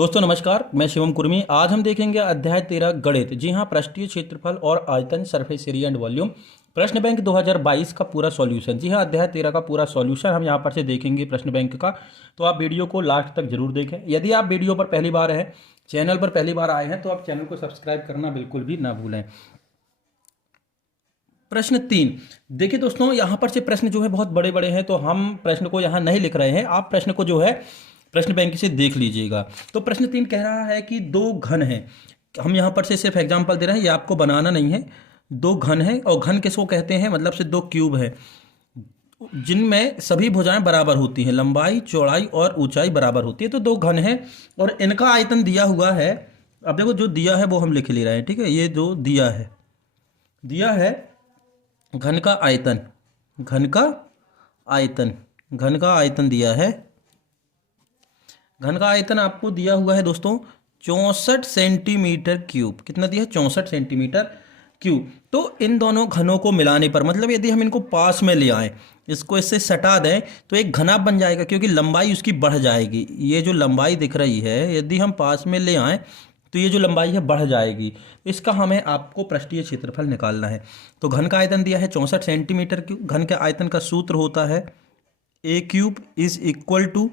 दोस्तों नमस्कार, मैं शिवम कुर्मी। आज हम देखेंगे अध्याय 13 गणित। जी हाँ, पृष्ठीय क्षेत्रफल और आयतन, सरफेस एरिया एंड वॉल्यूम, प्रश्न बैंक 2022 का पूरा सॉल्यूशन। जी हाँ, अध्याय 13 का पूरा सॉल्यूशन हम यहाँ पर से देखेंगे प्रश्न बैंक का। तो आप वीडियो को लास्ट तक जरूर देखें। यदि आप वीडियो पर पहली बार हैं, चैनल पर पहली बार आए हैं, तो आप चैनल को सब्सक्राइब करना बिल्कुल भी ना भूलें। प्रश्न 3 देखिए दोस्तों, यहाँ पर से प्रश्न जो है बहुत बड़े बड़े हैं, तो हम प्रश्न को यहाँ नहीं लिख रहे हैं। आप प्रश्न को जो है प्रश्न बैंक से देख लीजिएगा। तो प्रश्न 3 कह रहा है कि दो घन हैं। हम यहाँ पर से सिर्फ एग्जांपल दे रहे हैं, ये आपको बनाना नहीं है। दो घन हैं, और घन किसको कहते हैं, मतलब से दो क्यूब है जिनमें सभी भुजाएं बराबर होती हैं, लंबाई चौड़ाई और ऊंचाई बराबर होती है। तो दो घन हैं और इनका आयतन दिया हुआ है। अब देखो, जो दिया है वो हम लिख ले रहे हैं, ठीक है। ये जो दिया है घन का आयतन, घन का आयतन, घन का आयतन दिया है। घन का आयतन आपको दिया हुआ है दोस्तों 64 सेंटीमीटर क्यूब। कितना दिया है? 64 सेंटीमीटर क्यूब। तो इन दोनों घनों को मिलाने पर, मतलब यदि हम इनको पास में ले आएँ, इसको इससे सटा दें, तो एक घनाभ बन जाएगा, क्योंकि लंबाई उसकी बढ़ जाएगी। ये जो लंबाई दिख रही है, यदि हम पास में ले आएँ तो ये जो लंबाई है बढ़ जाएगी। इसका हमें आपको पृष्ठीय क्षेत्रफल निकालना है। तो घन का आयतन दिया है 64 सेंटीमीटर क्यूब। घन के आयतन का सूत्र होता है a cube is equal to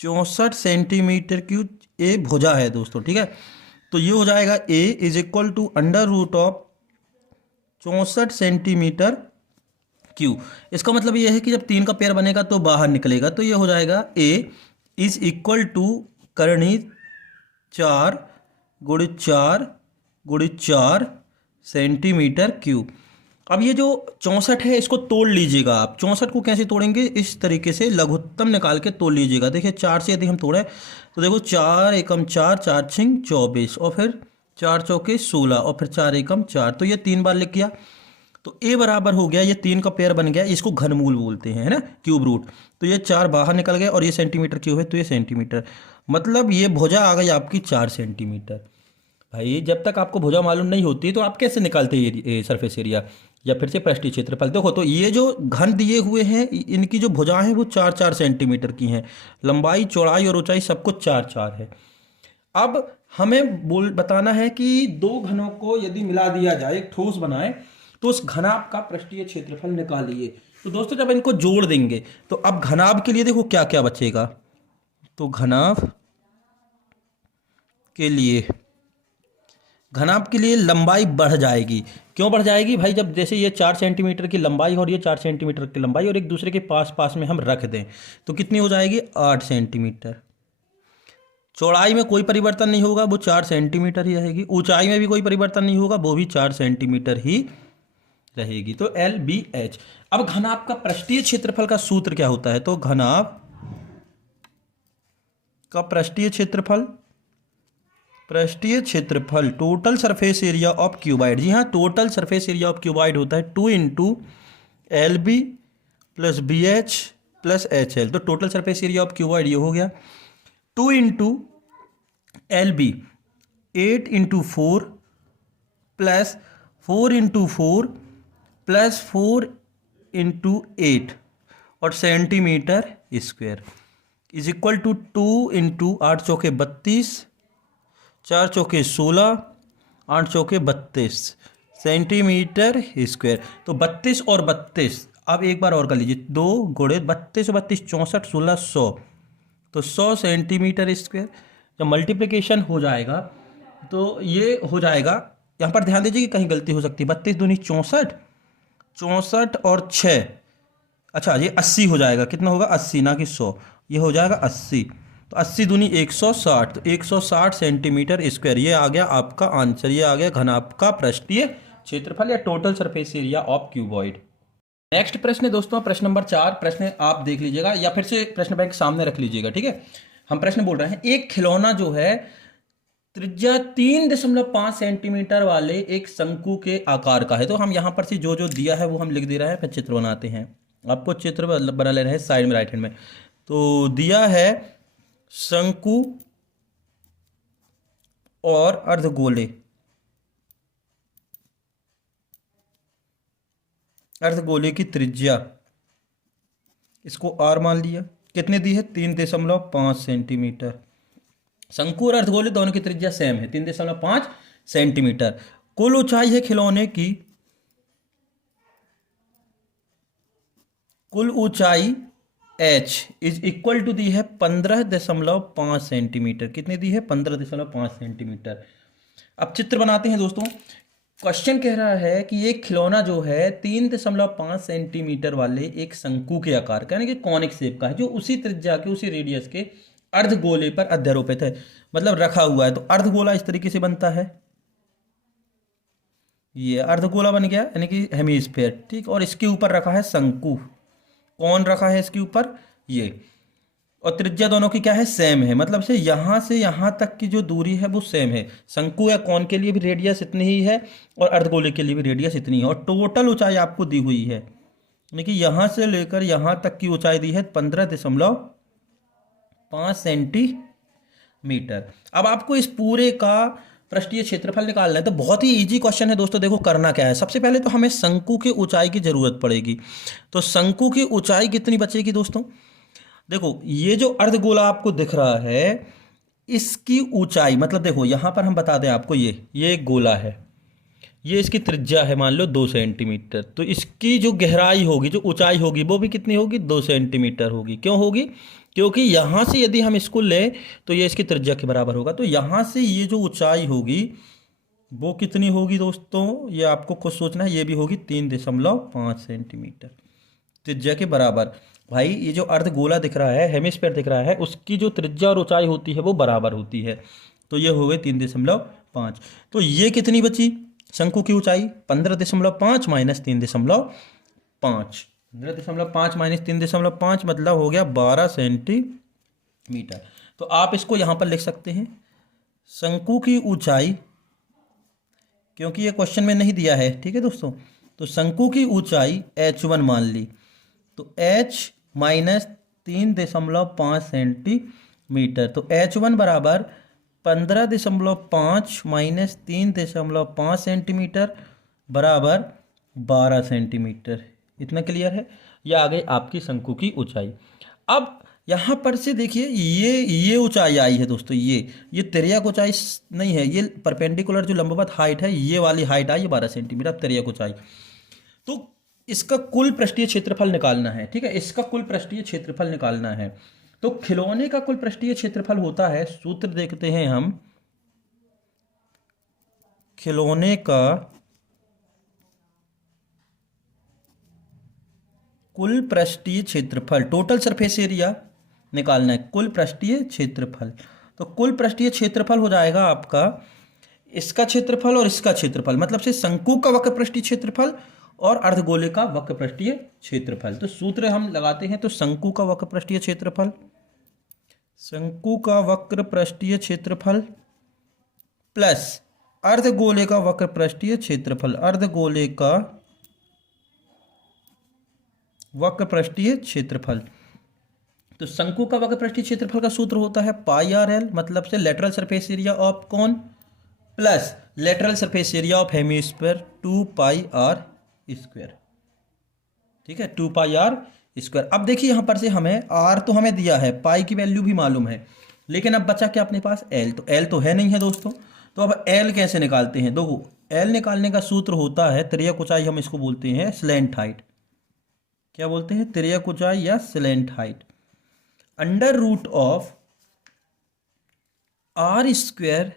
64 centimetre cube. A भुजा है दोस्तों, ठीक है। तो ये हो जाएगा a is equal to under root of 64 centimetre cube. इसका मतलब ये है कि जब 3 का पेयर बनेगा तो बाहर निकलेगा, तो ये हो जाएगा ए इज इक्वल टू करनी 4 गुणित 4 गुणित 4 सेंटीमीटर क्यूब। अब ये जो 64 है, इसको तोड़ लीजिएगा आप। 64 को कैसे तोड़ेंगे? इस तरीके से लघुत्तम निकाल के तोड़ लीजिएगा। देखिए 4 से यदि हम तोड़ें तो देखो 4 एकम 4, 4 छिंग 24, और फिर 4 चौके 16, और फिर 4 एकम 4। तो ये 3 बार लिख गया, तो ए बराबर हो गया, ये 3 का पेयर बन गया। इसको घनमूल बोलते हैं, है ना, क्यूब रूट। तो ये 4 बाहर निकल गए, और ये सेंटीमीटर क्यूब है तो ये सेंटीमीटर, मतलब ये भुजा आ गई आपकी 4 सेंटीमीटर। भाई जब तक आपको भुजा मालूम नहीं होती तो आप कैसे निकालते ये सरफेस एरिया या फिर से पृष्ठीय क्षेत्रफल? देखो, तो ये जो घन दिए हुए हैं, इनकी जो भुजाएं हैं वो 4-4 सेंटीमीटर की हैं। लंबाई चौड़ाई और ऊंचाई सब कुछ 4-4 है। अब हमें बताना है कि दो घनों को यदि मिला दिया जाए, एक ठोस बनाए, तो उस घनाभ का पृष्ठीय क्षेत्रफल निकालिए। तो दोस्तों जब इनको जोड़ देंगे तो अब घनाभ के लिए देखो क्या क्या बचेगा। तो घनाभ के लिए लंबाई बढ़ जाएगी। क्यों बढ़ जाएगी भाई? जब जैसे ये 4 सेंटीमीटर की लंबाई और ये 4 सेंटीमीटर की लंबाई और एक दूसरे के पास पास में हम रख दें तो कितनी हो जाएगी? 8 सेंटीमीटर। चौड़ाई में कोई परिवर्तन नहीं होगा, वो 4 सेंटीमीटर ही रहेगी। ऊंचाई में भी कोई परिवर्तन नहीं होगा, वो भी 4 सेंटीमीटर ही रहेगी। तो एल बी एच। अब घनाभ का पृष्ठीय क्षेत्रफल का सूत्र क्या होता है? तो घनाभ का पृष्ठीय क्षेत्रफल total surface area of cuboid. जी हाँ, total surface area of cuboid होता है 2 into l b plus b h plus h l. तो total surface area of cuboid ये हो गया 2 into l b 8 into 4 plus 4 into 4 plus 4 into 8 और centimetre square is equal to 2 into 8 चौके 32, 4 चौके 16, 8 चौके 32 सेंटीमीटर स्क्वायर। तो 32 और 32, अब एक बार और कर लीजिए, 2 गुणे 32 और 32 64, 16 100, तो 100 सेंटीमीटर स्क्वायर। जब मल्टीप्लिकेशन हो जाएगा तो ये हो जाएगा, यहाँ पर ध्यान दीजिए कि कहीं गलती हो सकती है। 32 दूनी 64, 64 और 6, अच्छा ये 80 हो जाएगा। कितना होगा? 80, ना कि 100। ये हो जाएगा 80। तो 80 दूनी 160, तो 160 सेंटीमीटर स्क्वायर। ये आ गया आपका आंसर, ये आ गया घनाभ का पृष्ठीय क्षेत्रफल या total surface area of cuboid. Next प्रश्न है दोस्तों, प्रश्न नंबर 4। प्रश्न आप देख लीजिएगा या फिर से प्रश्न बैंक सामने रख लीजिएगा, ठीक है। हम प्रश्न बोल रहे हैं, एक खिलौना जो है त्रिज्या 3.5 सेंटीमीटर वाले एक शंकु के आकार का है। तो हम यहाँ पर से जो जो दिया है वो हम लिख दे रहे हैं, फिर चित्र बनाते हैं। आपको चित्र बना लेना है साइड में, राइट हैंड में। तो दिया है शंकु और अर्धगोले की त्रिज्या, इसको आर मान लिया। कितने दी है? 3.5 सेंटीमीटर। शंकु और अर्धगोले दोनों की त्रिज्या सेम है, 3.5 सेंटीमीटर। कुल ऊंचाई है खिलौने की, कुल ऊंचाई h इज इक्वल टू दी है 15.5 सेंटीमीटर। कितनी दी है? 15.5 सेंटीमीटर। अब चित्र बनाते हैं दोस्तों। क्वेश्चन कह रहा है कि एक खिलौना जो है 3.5 सेंटीमीटर वाले एक शंकु के आकार का, यानी कि कॉनिक शेप का है, जो उसी त्रिज्या के, उसी रेडियस के अर्धगोले पर अध्यारोपित है, मतलब रखा हुआ है। तो अर्धगोला इस तरीके से बनता है, ये अर्धगोला बन गया, यानी कि हेमीस्फेयर, ठीक। और इसके ऊपर रखा है शंकु। कौन रखा है इसके ऊपर? ये। और त्रिज्या दोनों की क्या है? सेम है, मतलब से यहाँ तक की जो दूरी है वो सेम है। शंकु या कौन के लिए भी रेडियस इतनी ही है और अर्धगोले के लिए भी रेडियस इतनी है। और टोटल ऊंचाई आपको दी हुई है, यानी कि यहाँ से लेकर यहाँ तक की ऊंचाई दी है 15.5 सेंटीमीटर। अब आपको इस पूरे का पृष्ठीय क्षेत्रफल निकालना है। तो बहुत ही इजी क्वेश्चन है दोस्तों। देखो करना क्या है, सबसे पहले तो हमें शंकु की ऊंचाई की जरूरत पड़ेगी। तो शंकु की ऊंचाई कितनी बचेगी दोस्तों? देखो ये जो अर्धगोला आपको दिख रहा है, इसकी ऊंचाई, मतलब देखो यहां पर हम बता दें आपको, ये एक गोला है, ये इसकी त्रिज्या है मान लो 2 सेंटीमीटर। तो इसकी जो गहराई होगी, जो ऊंचाई होगी, वो भी कितनी होगी? 2 सेंटीमीटर होगी। क्यों होगी? क्योंकि यहां से यदि हम इसको लें तो ये इसकी त्रिज्या के बराबर होगा। तो यहां से ये जो ऊंचाई होगी वो कितनी होगी दोस्तों? ये आपको खुद सोचना है। ये भी होगी 3.5 सेंटीमीटर, त्रिज्या के बराबर। भाई ये जो अर्धगोला दिख रहा है, हेमिस्फीयर दिख रहा है, उसकी जो त्रिज्या और ऊंचाई होती है वो बराबर होती है। तो ये हो गए 3.5। तो ये कितनी बची शंकु की ऊंचाई? 15.5 माइनस 3.5, 15.5 माइनस 3.5 मतलब हो गया 12 सेंटीमीटर। तो आप इसको यहां पर लिख सकते हैं, शंकु की ऊंचाई, क्योंकि ये क्वेश्चन में नहीं दिया है, ठीक है दोस्तों। तो शंकु की ऊंचाई h1 मान ली, तो h माइनस 3.5 सेंटीमीटर। तो h1 बराबर 15.5 माइनस 3.5 सेंटीमीटर बराबर 12 सेंटीमीटर। इतना क्लियर है? यह आ गई आपकी शंकु की ऊंचाई। अब यहाँ पर से देखिए, ये ऊंचाई आई है दोस्तों, ये तिर्यक ऊंचाई नहीं है, ये परपेंडिकुलर जो लंबवत हाइट है, ये वाली हाइट आई 12 सेंटीमीटर। अब तिर्यक ऊंचाई, तो इसका कुल पृष्ठीय क्षेत्रफल निकालना है, ठीक है। इसका कुल पृष्ठीय क्षेत्रफल निकालना है। तो खिलौने का कुल पृष्ठीय क्षेत्रफल होता है, सूत्र देखते हैं हम, खिलौने का कुल पृष्ठीय क्षेत्रफल, टोटल सरफेस एरिया निकालना है, कुल पृष्ठीय क्षेत्रफल। तो कुल पृष्ठीय क्षेत्रफल हो जाएगा आपका इसका क्षेत्रफल और इसका क्षेत्रफल, मतलब से शंकु का वक्र पृष्ठीय क्षेत्रफल और अर्धगोले का वक्र पृष्ठीय क्षेत्रफल। तो सूत्र हम लगाते हैं। तो शंकु का वक्र पृष्ठीय क्षेत्रफल, शंकु का वक्र पृष्ठीय क्षेत्रफल प्लस अर्धगोले का वक्र पृष्ठीय क्षेत्रफल, अर्धगोले का वक्र पृष्ठीय क्षेत्रफल। तो शंकु का वक्र पृष्ठीय क्षेत्रफल का सूत्र होता है पाई आर एल, मतलब से lateral surface area of cone plus lateral surface area of hemisphere 2 pi r square, ठीक है, 2 पाई आर स्क्वायर। अब देखिए यहां पर से हमें आर तो हमें दिया है, पाई की वैल्यू भी मालूम है, लेकिन अब बचा क्या अपने पास? एल। तो एल तो है नहीं है दोस्तों। तो अब एल कैसे निकालते हैं? देखो एल निकालने का सूत्र होता है तिर्यक ऊंचाई, हम इसको बोलते हैं स्लैंट हाइट। क्या बोलते हैं? तिर्यक ऊंचाई या slant height. Under root of r square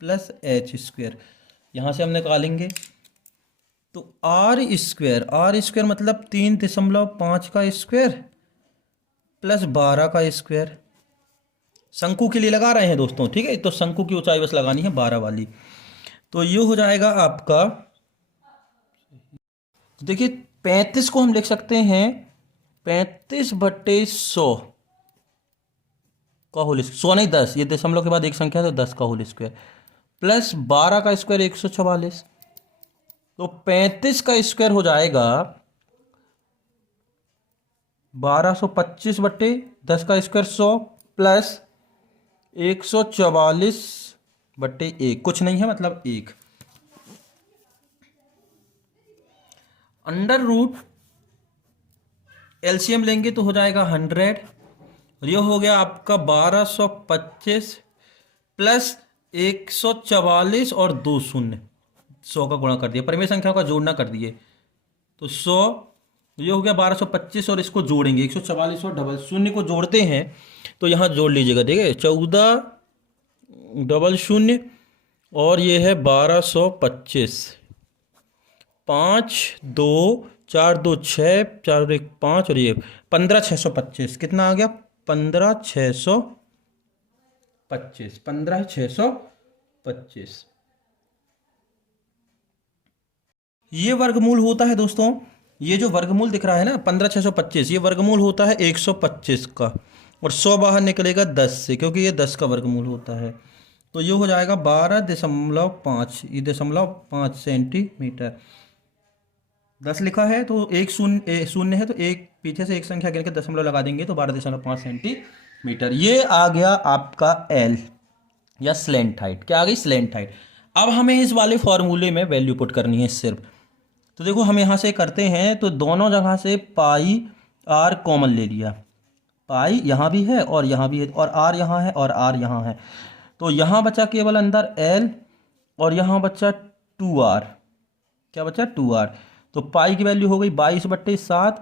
plus h square, यहां से हम निकालेंगे। तो आर स्क्वायर मतलब 3.5 का स्क्वायर प्लस 12 का स्क्वायर। शंकु के लिए लगा रहे हैं दोस्तों, ठीक है। तो शंकु की ऊंचाई बस लगानी है 12 वाली। तो ये हो जाएगा आपका, तो देखिए 35 को हम लिख सकते हैं 35/100 का होल स्क्वायर, 100 नहीं 10, ये दशमलव के बाद एक संख्या, तो 10 का होल स्क्वायर प्लस 12 का स्क्वायर 144। तो 35 का स्क्वायर हो जाएगा 1225/10 का स्क्वायर 100 प्लस 144/1, कुछ नहीं है मतलब 1, अंडर रूट एलसीएम लेंगे तो हो जाएगा 100 और ये हो गया आपका 1225 प्लस 144 और 2 शून्य, 100 का गुणा कर दिया, परिमेय संख्याओं का जोड़ना कर दिए तो 100, ये हो गया 1225 और इसको जोड़ेंगे 144 और डबल शून्य को जोड़ते हैं तो यहाँ जोड़ लीजिएगा, देखिए 14 डबल शून्य और ये है 1225, 5 2 4 2 6 4 1 5 और ये 15625, कितना आ गया 15625, 15625। ये वर्गमूल होता है दोस्तों, ये जो वर्गमूल दिख रहा है ना 15625, ये वर्गमूल होता है 125 का, और 100 बाहर निकलेगा 10 से, क्योंकि ये 10 का वर्गमूल होता है। तो ये हो जाएगा 12.5, ये 0.5 सेंटीमीटर। 10 लिखा है तो एक शून्य शून्य है तो एक पीछे से एक संख्या गिर के दशमलव लगा देंगे तो 12.5 सेंटीमीटर। ये आ गया आपका एल या स्लैंट हाइट। क्या आ गई? Slant height. अब हमें इस वाले फॉर्मूले में वैल्यू पुट करनी है सिर्फ। तो देखो हम यहाँ से करते हैं तो दोनों जगह से पाई आर कॉमन ले लिया, पाई यहाँ भी है और यहाँ भी है, और आर यहाँ है और आर यहाँ है, तो यहाँ बचा केवल अंदर एल और यहाँ बचा 2r। क्या बचा? 2r। तो पाई की वैल्यू हो गई 22/7,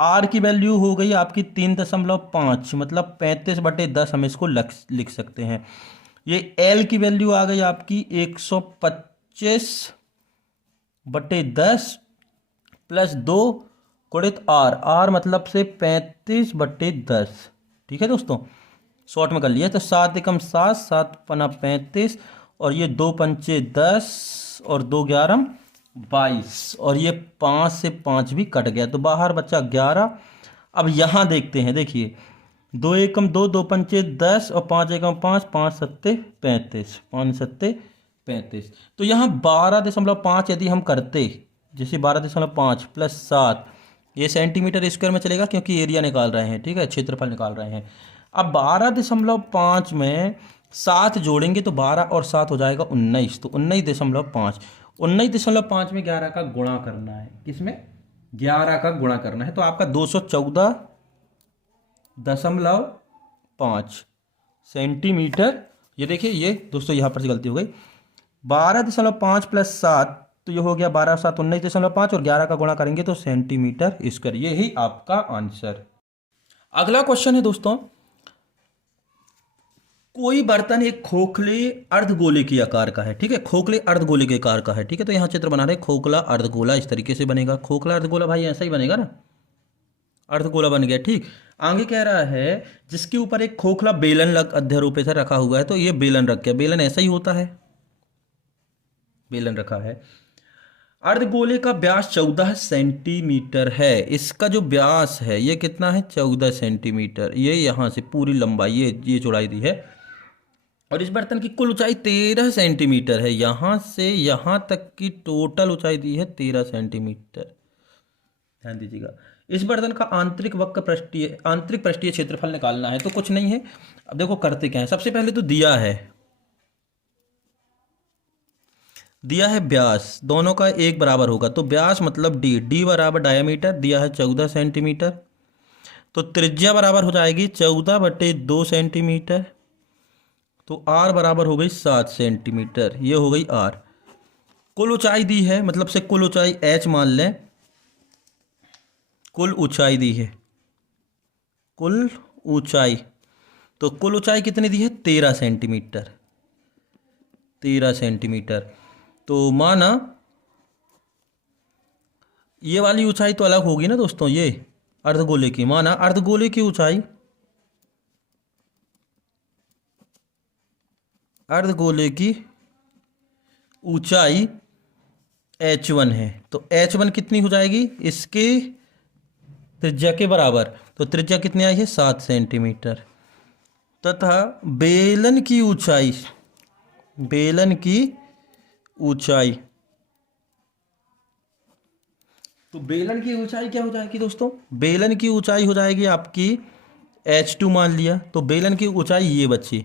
आर की वैल्यू हो गई आपकी 3.5, मतलब 35/10 हम इसको लिख सकते हैं। ये एल की वैल्यू आ गई आपकी 125/10 प्लस 2 गुणित आर, आर मतलब से 35/10। ठीक है दोस्तों, शॉर्ट में कर लिया तो 7 एकम 7, 7 पना 35 और ये 2 पंचे 10 और 2 11 22 और ये 5 से 5 भी कट गया तो बाहर बचा 11। अब यहाँ देखते हैं, देखिए 2 एकम 2, 2 पंचे 10 और 5 एकम 5, 5 सत्ते 35, 5 सत्ते 35। तो यहाँ 12.5 यदि हम करते, जैसे 12.5 प्लस 7, ये सेंटीमीटर स्क्वायर में चलेगा क्योंकि एरिया निकाल रहे हैं, ठीक है, क्षेत्रफल निकाल रहे हैं। अब 12.5 में 7 जोड़ेंगे तो 12 और 7 हो जाएगा 19, तो 19.5, 19.5 में 11 का गुणा करना है। किसमें? 11 का गुणा करना है, तो आपका 214.5 सेंटीमीटर। ये देखिए, ये दोस्तों यहाँ पर से गलती हो गई, 12.5 प्लस 7 तो ये हो गया 12 और 7 19.5 और 11 का गुणा करेंगे तो सेंटीमीटर स्क्वायर। ये ही आपका आंसर। अगला क्वेश्चन है दोस्तों, कोई बर्तन एक खोखले अर्धगोले की आकार का है, ठीक है, खोखले अर्धगोले के आकार का है, ठीक है। तो यहाँ चित्र बना रहे खोखला अर्धगोला, इस तरीके से बनेगा खोखला अर्धगोला, भाई ऐसा ही बनेगा ना, अर्धगोला बन गया, ठीक। आगे कह रहा है जिसके ऊपर एक खोखला बेलन अध्यारोपित से रखा हुआ है, तो ये बेलन रख गया, बेलन ऐसा ही होता है, बेलन रखा है। अर्धगोले का व्यास 14 सेंटीमीटर है, इसका जो व्यास है ये कितना है? 14 सेंटीमीटर। ये यहाँ से पूरी लंबाई ये चौड़ाई दी है, और इस बर्तन की कुल ऊंचाई 13 सेंटीमीटर है, यहाँ से यहाँ तक की टोटल ऊंचाई दी है 13 सेंटीमीटर। ध्यान दीजिएगा। इस बर्तन का आंतरिक पृष्ठीय क्षेत्रफल निकालना है, तो कुछ नहीं है। अब देखो करते क्या है, सबसे पहले तो दिया है व्यास, दोनों का एक बराबर होगा, तो व्यास मतलब डी बराबर डायामीटर दिया है 14 सेंटीमीटर, तो त्रिज्या बराबर हो जाएगी 14/2 सेंटीमीटर, तो आर बराबर हो गई 7 सेंटीमीटर, ये हो गई आर। कुल ऊंचाई दी है, मतलब से कुल ऊंचाई एच मान लें, कुल ऊंचाई दी है, कुल ऊंचाई, तो कुल ऊंचाई कितनी दी है? 13 सेंटीमीटर, 13 सेंटीमीटर। तो माना ये वाली ऊंचाई तो अलग होगी ना दोस्तों, ये अर्धगोले की, माना अर्धगोले की ऊंचाई, अर्धगोले की ऊंचाई h1 है, तो h1 कितनी हो जाएगी? इसके त्रिज्या के बराबर, तो त्रिज्या कितनी आई है? 7 सेंटीमीटर। तथा बेलन की ऊंचाई, बेलन की ऊंचाई, तो बेलन की ऊंचाई क्या हो जाएगी दोस्तों? बेलन की ऊंचाई हो जाएगी आपकी h2 मान लिया, तो बेलन की ऊंचाई ये बची,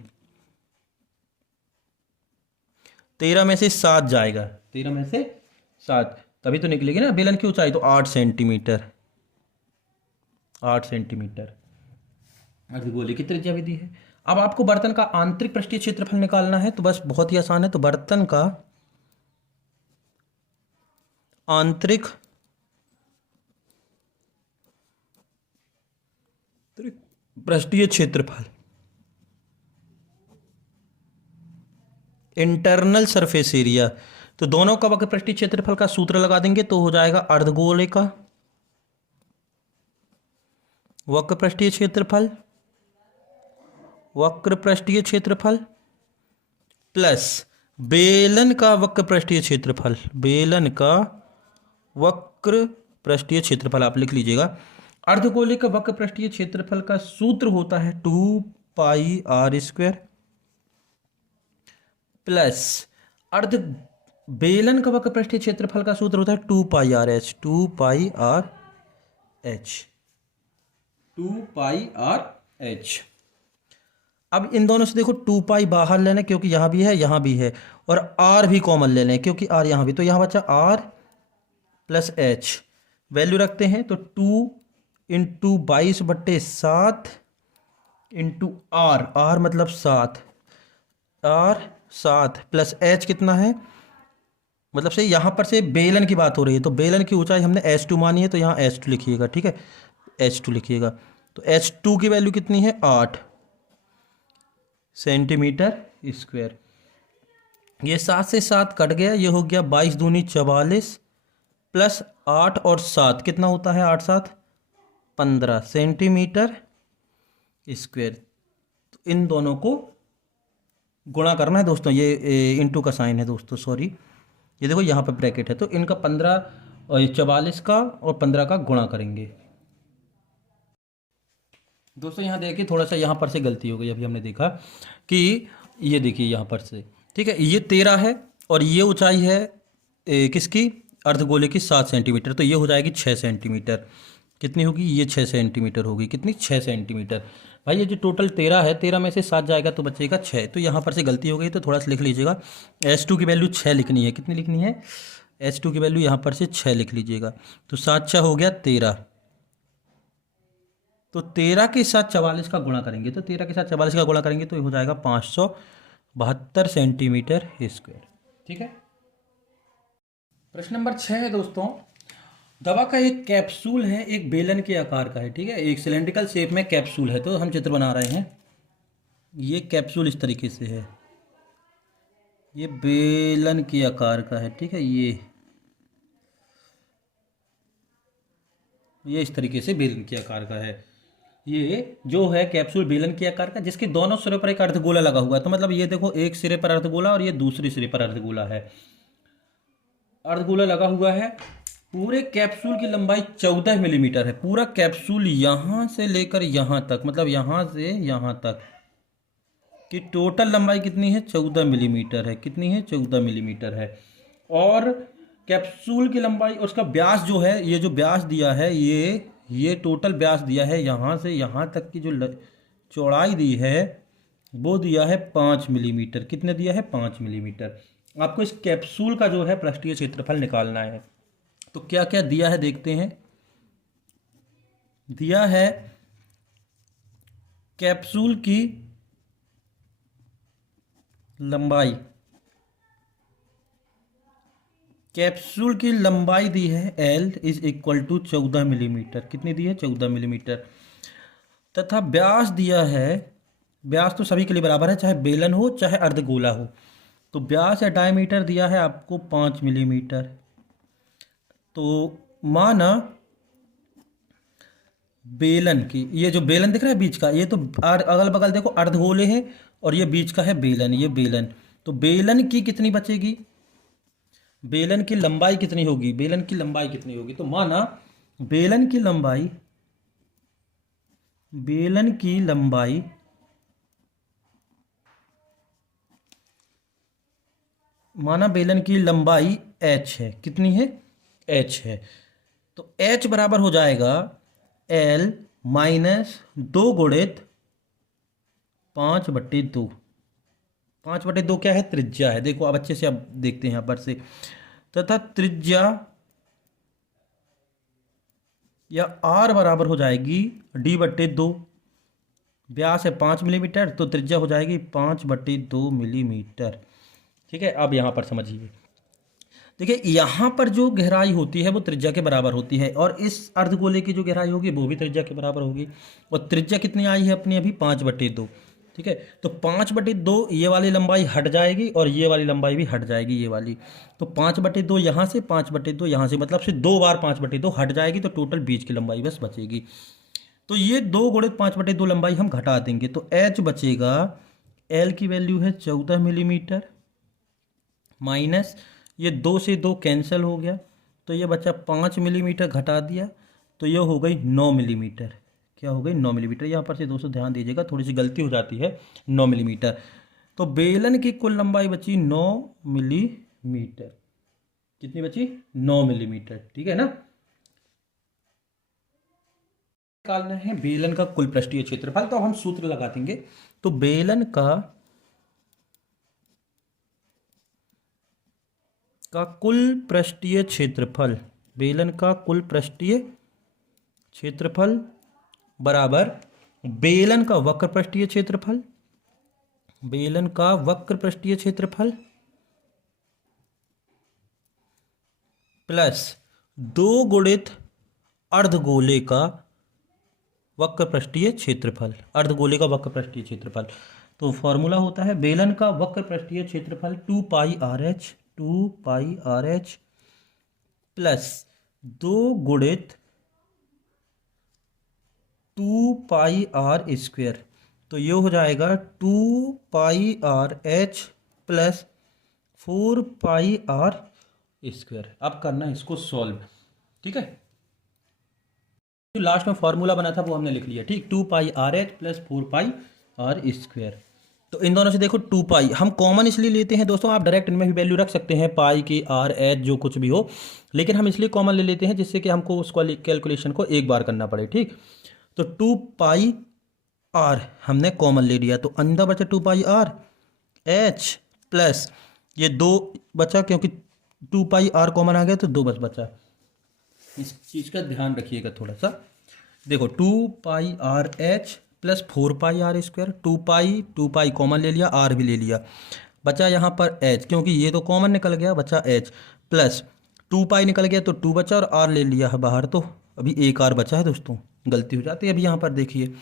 13 में से 7 जाएगा, 13 में से 7 तभी तो निकलेगी ना बेलन की ऊंचाई, तो 8 सेंटीमीटर, 8 सेंटीमीटर। अर्धगोले की त्रिज्या भी दी है। अब आपको बर्तन का आंतरिक पृष्ठीय क्षेत्रफल निकालना है, तो बस बहुत ही आसान है। तो बर्तन का आंतरिक पृष्ठीय क्षेत्रफल, इंटरनल सरफेस एरिया, तो दोनों का वक्र पृष्ठीय क्षेत्रफल का सूत्र लगा देंगे तो हो जाएगा अर्धगोले का वक्र पृष्ठीय क्षेत्रफल, वक्र पृष्ठीय क्षेत्रफल प्लस बेलन का वक्र पृष्ठीय क्षेत्रफल, बेलन का वक्र पृष्ठीय क्षेत्रफल आप लिख लीजिएगा। अर्धगोले का वक्र पृष्ठीय क्षेत्रफल का सूत्र होता है 2πr² प्लस अर्ध बेलन का वक्र पृष्ठीय क्षेत्रफल का सूत्र होता है 2πrh, 2πrh। अब इन दोनों से देखो 2π बाहर लेना क्योंकि यहां भी है यहां भी है, और r भी कॉमन ले लें क्योंकि r यहां भी, तो यहां बचा r प्लस h, वैल्यू रखते हैं तो 2 इंटू 22/7 इंटू r मतलब 7, r 7 प्लस h कितना है, मतलब से यहाँ पर से बेलन की बात हो रही है, तो बेलन की ऊंचाई हमने h2 मानी है, तो यहाँ h2 लिखिएगा, ठीक है, h2 लिखिएगा। तो h2 की वैल्यू कितनी है 8 सेंटीमीटर स्क्वायर। ये 7 से 7 कट गया, ये हो गया 22 दूनी 44 प्लस 8 और 7 कितना होता है, 8 7 15 सेंटीमीटर स्क्वायर। तो इन दोनों को गुणा करना है दोस्तों, ये इंटू का साइन है दोस्तों, सॉरी, ये देखो यहाँ पर ब्रैकेट है, तो इनका 15 और 44 का और 15 का गुणा करेंगे। दोस्तों यहाँ देखिए थोड़ा सा यहाँ पर से गलती हो गई, अभी हमने देखा कि ये देखिए यहाँ पर से, ठीक है, ये 13 है और ये ऊंचाई है किसकी, अर्धगोले की 7 सेंटीमीटर, तो ये हो जाएगी 6 सेंटीमीटर। कितनी होगी, ये 6 सेंटीमीटर होगी, कितनी 6 सेंटीमीटर। भाई ये जो टोटल 13 है, 13 में से 7 जाएगा तो बचेगा 6, तो यहाँ पर से गलती हो गई, तो थोड़ा सा लिख लीजिएगा। h2 की वैल्यू 6 लिखनी है, कितनी लिखनी है, h2 की वैल्यू यहाँ पर से 6 लिख लीजिएगा। तो 7 6 हो गया 13, तो 13 के साथ 44 का गुणा करेंगे, तो 13 के साथ 44 का गुणा करेंगे तो ये हो जाएगा 572 सेंटीमीटर स्क्वायर, ठीक है। प्रश्न नंबर 6 है दोस्तों, दवा का एक कैप्सूल है, एक बेलन के आकार का है, ठीक है, एक सिलेंड्रिकल शेप में कैप्सूल है, तो हम चित्र बना रहे हैं। ये कैप्सूल इस तरीके से है, ये बेलन के आकार का है, ठीक है, ये इस तरीके से बेलन के आकार का है। ये जो है कैप्सूल बेलन के आकार का, जिसके दोनों सिरे पर एक अर्धगोला लगा हुआ है, तो मतलब ये देखो एक सिरे पर अर्धगोला और ये दूसरे सिरे पर अर्धगोला है, अर्धगोला लगा हुआ है। पूरे कैप्सूल की लंबाई 14 मिलीमीटर है, पूरा कैप्सूल यहाँ से लेकर यहाँ तक, मतलब यहाँ से यहाँ तक की टोटल लंबाई कितनी है, 14 मिलीमीटर है, कितनी है, 14 मिलीमीटर है। और कैप्सूल की लंबाई, उसका व्यास जो है, ये जो व्यास दिया है, ये टोटल व्यास दिया है, यहाँ से यहाँ तक की जो चौड़ाई दी है वो दिया है 5 मिलीमीटर। कितने दिया है, 5 मिलीमीटर। आपको इस कैप्सूल का जो है पृष्ठीय क्षेत्रफल निकालना है, तो क्या क्या दिया है देखते हैं। दिया है कैप्सूल की लंबाई, कैप्सूल की लंबाई दी है L is equal to 14 millimetre, कितनी दी है, 14 मिलीमीटर। तथा व्यास दिया है, व्यास तो सभी के लिए बराबर है, चाहे बेलन हो चाहे अर्धगोला हो, तो व्यास या डायमीटर दिया है आपको 5 मिलीमीटर। तो माना बेलन की, ये जो बेलन दिख रहा है बीच का, ये तो अगल बगल देखो अर्धगोले हैं और ये बीच का है बेलन, ये बेलन, तो बेलन की कितनी बचेगी, बेलन की लंबाई कितनी होगी, बेलन की लंबाई कितनी होगी, तो माना बेलन की लंबाई, बेलन की लंबाई माना बेलन की लंबाई h है, कितनी है, h है, तो h बराबर हो जाएगा L माइनस 2 गुणित 5/2। 5/2 क्या है, त्रिज्या है, देखो अब अच्छे से आप देखते हैं यहाँ पर से, तथा त्रिज्या या r बराबर हो जाएगी D/2, व्यास है 5 मिलीमीटर, तो त्रिज्या हो जाएगी 5/2 मिलीमीटर। ठीक है, अब यहाँ पर समझिए, देखिए यहाँ पर जो गहराई होती है वो त्रिज्या के बराबर होती है, और इस अर्धगोले की जो गहराई होगी वो भी त्रिज्या के बराबर होगी। और त्रिज्या कितनी आई है अपनी अभी, 5/2। ठीक है, तो 5/2 ये वाली लंबाई हट जाएगी और ये वाली लंबाई भी हट जाएगी, ये वाली। तो 5/2 यहाँ से, 5/2 यहाँ से, मतलब से 2 बार 5/2 हट जाएगी, तो टोटल बीच की लंबाई बस बचेगी। तो ये 2 × 5/2 लंबाई हम घटा देंगे, तो एच बचेगा, एल की वैल्यू है 14 मिलीमीटर, माइनस ये 2 से 2 कैंसिल हो गया, तो ये बचा 5 मिलीमीटर, घटा दिया तो ये हो गई 9 मिलीमीटर। क्या हो गई, 9 मिलीमीटर। यहाँ पर से दोस्तों ध्यान दीजिएगा, थोड़ी सी गलती हो जाती है, 9 मिलीमीटर। तो बेलन की कुल लंबाई बची 9 मिलीमीटर। कितनी बची, 9 मिलीमीटर। ठीक है ना। निकालना है बेलन का कुल पृष्ठीय क्षेत्रफल, तो हम सूत्र लगा देंगे। तो बेलन का कुल पृष्ठीय क्षेत्रफल, बेलन का कुल पृष्ठीय क्षेत्रफल बराबर बेलन का वक्र पृष्ठीय क्षेत्रफल, बेलन का वक्र पृष्ठीय क्षेत्रफल प्लस 2 गुणित अर्धगोले का वक्र पृष्ठीय क्षेत्रफल, अर्धगोले का वक्र पृष्ठीय क्षेत्रफल। तो फॉर्मूला होता है बेलन का वक्र पृष्ठीय क्षेत्रफल 2πRh प्लस 2 गुणित 2πr²। तो ये हो जाएगा 2πRh प्लस 4πr²। अब करना है इसको सॉल्व। ठीक है, जो लास्ट में फॉर्मूला बना था वो हमने लिख लिया। ठीक, 2πRh प्लस 4πr²। तो इन दोनों से देखो 2π हम कॉमन इसलिए लेते हैं दोस्तों, आप डायरेक्ट इनमें भी वैल्यू रख सकते हैं, पाई की, आर, एच, जो कुछ भी हो, लेकिन हम इसलिए कॉमन ले लेते हैं जिससे कि हमको उसको कैलकुलेशन को एक बार करना पड़े। ठीक, तो 2πr हमने कॉमन ले लिया, तो अंदर बचा 2πRh प्लस ये 2 बचा, क्योंकि 2πr कॉमन आ गया तो 2 बस बचा। इस चीज़ का ध्यान रखिएगा थोड़ा सा। देखो 2πRh प्लस 4πr², 2π कॉमन ले लिया, r भी ले लिया, बचा यहाँ पर h, क्योंकि ये तो कॉमन निकल गया, बचा h प्लस 2π निकल गया तो 2 बचा, और r ले लिया है बाहर, तो अभी एक r बचा है दोस्तों, गलती हो जाती है। अभी यहाँ पर देखिए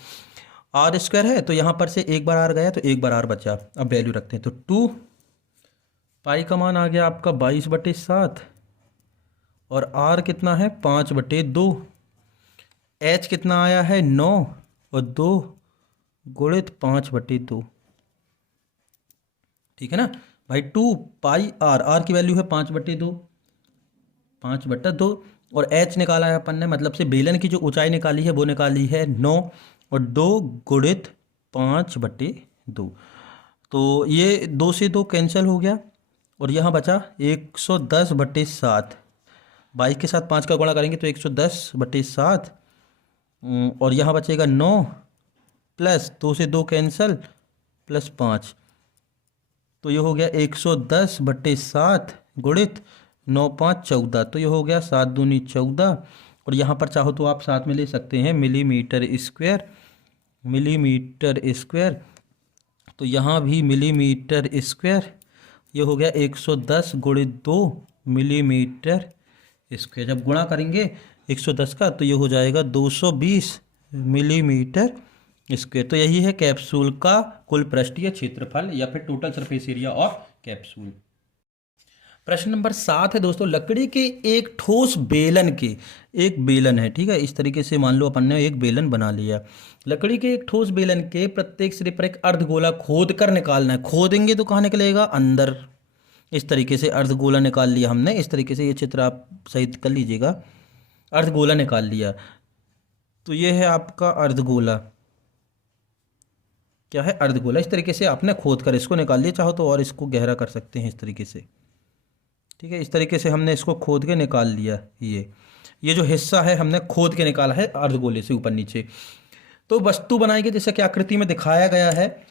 r² है, तो यहाँ पर से एक बार r गया तो एक बार r बचा। अब वैल्यू रखते हैं, तो 2π का मान आ गया आपका 22/7, और r कितना है 5/2, h कितना आया है 9, और 2 गुणित 5/2। ठीक है ना भाई, 2πr, r की वैल्यू है 5/2, 5/2, और h निकाला है अपन ने, मतलब से बेलन की जो ऊंचाई निकाली है वो निकाली है 9, और 2 गुणित 5/2। तो ये 2 से 2 कैंसिल हो गया, और यहाँ बचा 110/7। 22 के साथ 5 का गुणा करेंगे तो 110/7, और यहाँ बचेगा 9 प्लस 2 से 2 कैंसिल प्लस 5, तो ये हो गया 110/7 गुणित 9 5 14, तो ये हो गया 7 दूनी 14, और यहाँ पर चाहो तो आप साथ में ले सकते हैं मिलीमीटर स्क्वायर, मिलीमीटर स्क्वायर, तो यहाँ भी मिलीमीटर स्क्वायर, ये हो गया 110 गुणित 2 मिलीमीटर स्क्वायर। जब गुणा करेंगे 110 का तो ये हो जाएगा 220 मिलीमीटर स्क्वायर। तो यही है कैप्सूल का कुल पृष्ठीय क्षेत्रफल, या फिर total surface area of capsule. प्रश्न नंबर 7 है दोस्तों, लकड़ी के एक ठोस बेलन के, एक बेलन है, ठीक है, इस तरीके से मान लो अपन ने एक बेलन बना लिया। लकड़ी के एक ठोस बेलन के प्रत्येक सिरे पर एक अर्धगोला खोद कर निकालना है। खोदेंगे तो कहाँ निकलेगा, अंदर। इस तरीके से अर्धगोला निकाल लिया हमने, इस तरीके से ये चित्र आप सही कर लीजिएगा। अर्धगोला निकाल लिया, तो ये है आपका अर्धगोला। क्या है, अर्धगोला। इस तरीके से आपने खोद कर इसको निकाल लिया, चाहो तो और इसको गहरा कर सकते हैं इस तरीके से। ठीक है, इस तरीके से हमने इसको खोद के निकाल लिया। ये जो हिस्सा है हमने खोद के निकाला है अर्धगोले से ऊपर नीचे। तो वस्तु बनाई गई जैसा कि आकृति में दिखाया गया है।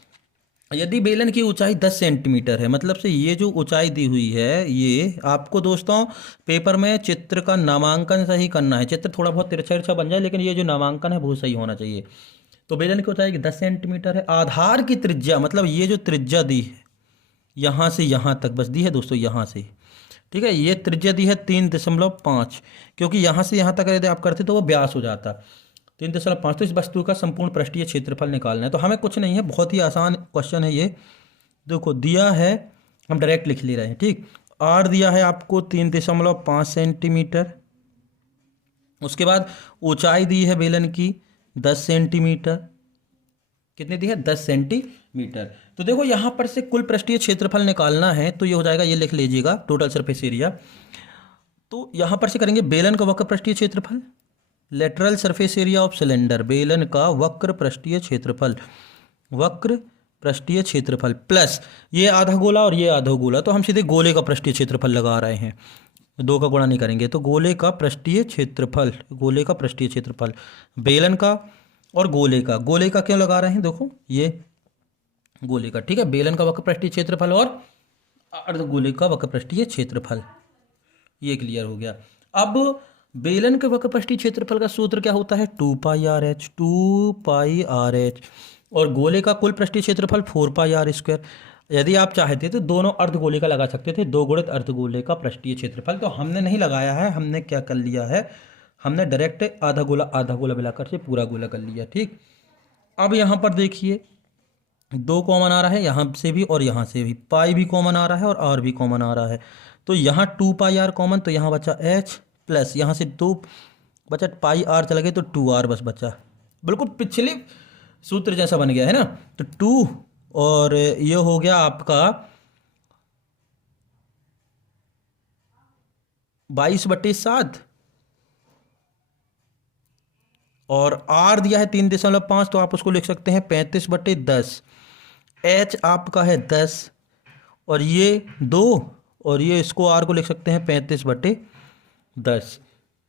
यदि बेलन की ऊंचाई 10 सेंटीमीटर है, मतलब से ये जो ऊंचाई दी हुई है, ये आपको दोस्तों पेपर में चित्र का नामांकन सही करना है। चित्र थोड़ा बहुत तिरछा तिरछा बन जाए, लेकिन ये जो नामांकन है वो सही होना चाहिए। तो बेलन की ऊंचाई 10 सेंटीमीटर है। आधार की त्रिज्या, मतलब ये जो त्रिज्या दी है यहाँ से यहाँ तक बस दी है दोस्तों, यहाँ से, ठीक है, ये त्रिज्या दी है 3.5, क्योंकि यहाँ से यहाँ तक यदि आप करते तो वो व्यास हो जाता 3.5। तो इस वस्तु का संपूर्ण पृष्ठीय क्षेत्रफल निकालना है। तो हमें कुछ नहीं है, बहुत ही आसान क्वेश्चन है ये। देखो दिया है, हम डायरेक्ट लिख ले रहे हैं, ठीक। आर दिया है आपको 3.5 सेंटीमीटर। उसके बाद ऊंचाई दी है बेलन की 10 सेंटीमीटर। कितनी दी है? 10 सेंटीमीटर। तो देखो यहाँ पर से कुल पृष्ठीय क्षेत्रफल निकालना है, तो ये हो जाएगा, ये लिख लीजिएगा, टोटल सरफेस एरिया। तो यहाँ पर से करेंगे बेलन का वक्र पृष्ठीय क्षेत्रफल, lateral surface area of cylinder, बेलन का वक्र पृष्ठीय क्षेत्रफल, वक्र पृष्ठीय क्षेत्रफल प्लस ये आधा गोला और ये आधा गोला, तो हम सीधे गोले का पृष्ठीय क्षेत्रफल लगा रहे हैं, दो का गुणा नहीं करेंगे। तो गोले का पृष्ठीय क्षेत्रफल, गोले का पृष्ठीय क्षेत्रफल, बेलन का और गोले का, गोले का क्यों लगा रहे हैं, देखो ये गोले का, ठीक है, बेलन का वक्र पृष्ठीय क्षेत्रफल और अर्धगोले का वक्र पृष्ठीय क्षेत्रफल, ये क्लियर हो गया। अब बेलन के वक्र पृष्ठीय क्षेत्रफल का सूत्र क्या होता है? 2πRh, 2πRh, और गोले का कुल पृष्ठीय क्षेत्रफल 4πr²। यदि आप चाहते तो दोनों अर्धगोले का लगा सकते थे, 2 गुणित अर्धगोले का पृष्ठीय क्षेत्रफल, तो हमने नहीं लगाया है। हमने क्या कर लिया है, हमने डायरेक्ट आधा गोला मिलाकर से पूरा गोला कर लिया, ठीक। अब यहाँ पर देखिए 2 कॉमन आ रहा है, यहाँ से भी और यहाँ से भी, पाई भी कॉमन आ रहा है और आर भी कॉमन आ रहा है, तो यहाँ 2πr कॉमन, तो यहाँ बचा h प्लस यहाँ से 2 बचा, पाई आर चला गया तो 2r बस बचा, बिल्कुल पिछले सूत्र जैसा बन गया है ना। तो 2 और ये हो गया आपका 22/7, और r दिया है 3.5, तो आप उसको लिख सकते हैं 35/10। h आपका है 10 और ये 2, और ये इसको r को लिख सकते हैं 35/10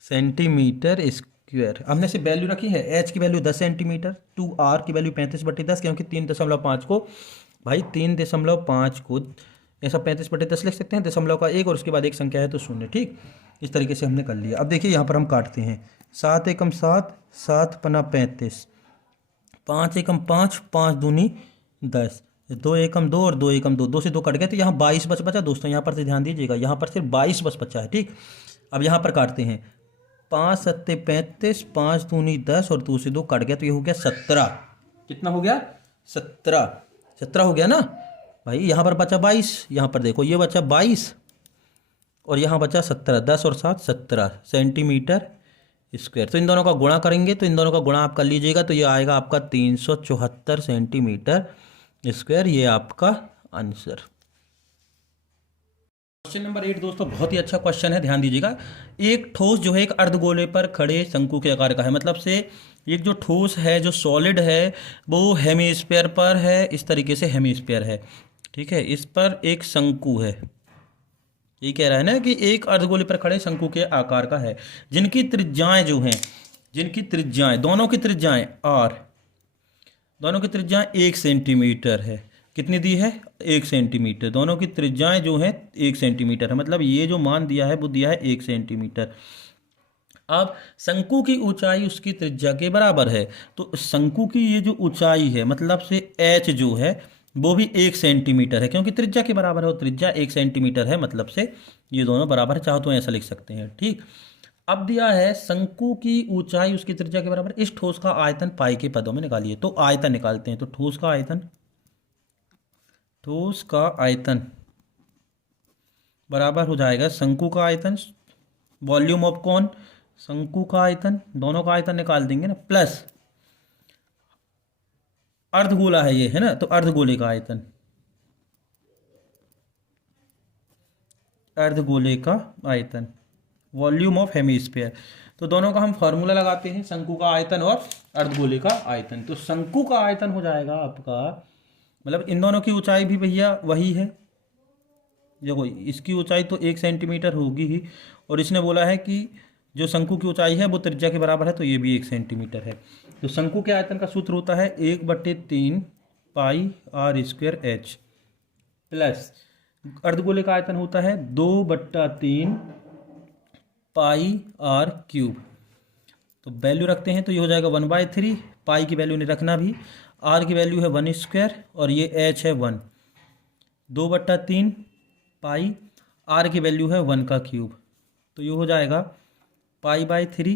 सेंटीमीटर स्क्वायर। हमने सिर्फ वैल्यू रखी है, h की वैल्यू 10 सेंटीमीटर, 2r की वैल्यू 35/10, क्योंकि 3.5 को भाई 3.5 को ऐसा 35/10 लिख सकते हैं, दशमलव का 1 और उसके बाद एक संख्या है तो 0, ठीक। इस तरीके से हमने कर लिया। अब देखिए यहाँ पर हम काटते हैं, 7 एकम 7, 7 पना 35, 5 एकम 5, 5 दूनी 10, 2 एकम 2 और 2 एकम 2, 2 से 2 कट गए, तो यहाँ 22 बचा दोस्तों। यहाँ पर से ध्यान दीजिएगा, यहाँ पर सिर्फ 22 बचा है, ठीक। अब यहाँ पर काटते हैं, 5 7 35, 5 दूनी 10 और 2 से 2 कट गया, तो ये हो गया 17। कितना हो गया? 17 हो गया ना भाई। यहाँ पर बचा 22, यहाँ पर देखो ये बचा 22 और यहाँ बचा 17, 10 और 7 17 सेंटीमीटर स्क्वायर। तो इन दोनों का गुणा करेंगे, तो इन दोनों का गुणा आप कर लीजिएगा, तो ये आएगा आपका 374 सेंटीमीटर स्क्वायर। ये आपका आंसर। क्वेश्चन नंबर 8 दोस्तों बहुत ही अच्छा क्वेश्चन है, ध्यान दीजिएगा। एक ठोस जो है एक अर्धगोले पर खड़े शंकु के आकार का है, मतलब से एक जो ठोस है, जो सॉलिड है, वो हेमीस्फीयर पर है, इस तरीके से हेमीस्फीयर है, ठीक है। इस पर एक शंकु है, ये कह रहा है ना कि एक अर्धगोले पर खड़े शंकु के आकार का है, जिनकी त्रिज्याएं जो हैं, जिनकी त्रिज्याएं, दोनों की त्रिज्याएं r, दोनों की त्रिज्याएं 1 सेंटीमीटर है। कितनी दी है? 1 सेंटीमीटर। दोनों की त्रिज्याएं जो हैं 1 सेंटीमीटर है, मतलब ये जो मान दिया है वो दिया है 1 सेंटीमीटर। अब शंकु की ऊंचाई उसकी त्रिज्या के बराबर है, तो शंकु की ये जो ऊंचाई है, मतलब से h जो है वो भी 1 सेंटीमीटर है, क्योंकि त्रिज्या के बराबर है, और त्रिज्या 1 सेंटीमीटर है, मतलब से ये दोनों बराबर है। चाहो तो ऐसा लिख सकते हैं, ठीक। अब दिया है शंकु की ऊंचाई उसकी त्रिज्या के बराबर, इस ठोस का आयतन पाई के पदों में निकालिए। तो आयतन निकालते हैं, तो ठोस का आयतन बराबर हो जाएगा शंकु का आयतन, वॉल्यूम ऑफ कौन? शंकु का आयतन, दोनों का आयतन निकाल देंगे ना, प्लस अर्धगोला है ये, है ना, तो अर्धगोले का आयतन, अर्धगोले का आयतन, वॉल्यूम ऑफ हेमीस्फीयर। तो दोनों का हम फॉर्मूला लगाते हैं, शंकु का आयतन और अर्धगोले का आयतन। तो शंकु का आयतन हो जाएगा आपका, मतलब इन दोनों की ऊंचाई भी भैया वही है, देखो इसकी ऊंचाई तो 1 सेंटीमीटर होगी ही, और इसने बोला है कि जो शंकु की ऊंचाई है वो त्रिज्या के बराबर है, तो ये भी 1 सेंटीमीटर है। तो शंकु के आयतन का सूत्र होता है 1/3 पाई r² h, प्लस अर्धगोले का आयतन होता है 2/3 पाई r³। तो वैल्यू रखते हैं, तो ये हो जाएगा 1/3 पाई की वैल्यू नहीं रखना भी। आर की वैल्यू है 1² और ये एच है 1, 2/3 पाई, आर की वैल्यू है 1 का क्यूब। तो ये हो जाएगा π/3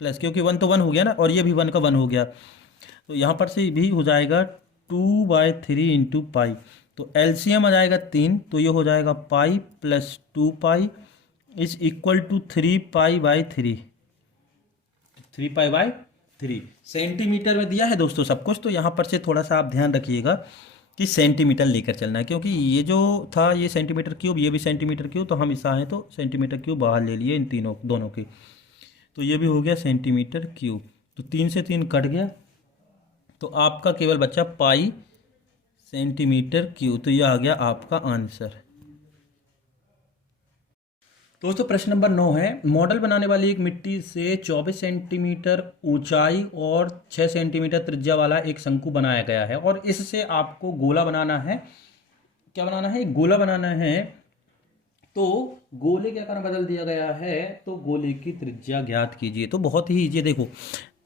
प्लस, क्योंकि 1 तो 1 हो गया ना, और ये भी 1 का 1 हो गया, तो यहाँ पर से भी हो जाएगा 2/3 इंटू पाई। तो एलसीएम आ जाएगा 3, तो ये हो जाएगा pi plus 2 pi is equal to 3π/3। 3π/3 centimetre में दिया है दोस्तों सब कुछ, तो यहाँ पर से थोड़ा सा आप ध्यान रखिएगा कि सेंटीमीटर लेकर चलना है, क्योंकि ये जो था ये सेंटीमीटर क्यूब, ये भी सेंटीमीटर क्यूब, तो हम ऐसा है तो सेंटीमीटर क्यूब बाहर ले लिए इन तीनों दोनों के, तो ये भी हो गया सेंटीमीटर क्यूब। तो 3 से 3 कट गया, तो आपका केवल बचा पाई सेंटीमीटर क्यूब। तो ये आ गया आपका आंसर। दोस्तों प्रश्न नंबर 9 है, मॉडल बनाने वाली एक मिट्टी से 24 सेंटीमीटर ऊंचाई और 6 सेंटीमीटर त्रिज्या वाला एक शंकु बनाया गया है, और इससे आपको गोला बनाना है। क्या बनाना है? गोला बनाना है। तो गोले के आकार बदल दिया गया है, तो गोले की त्रिज्या ज्ञात कीजिए। तो बहुत ही ईजी, देखो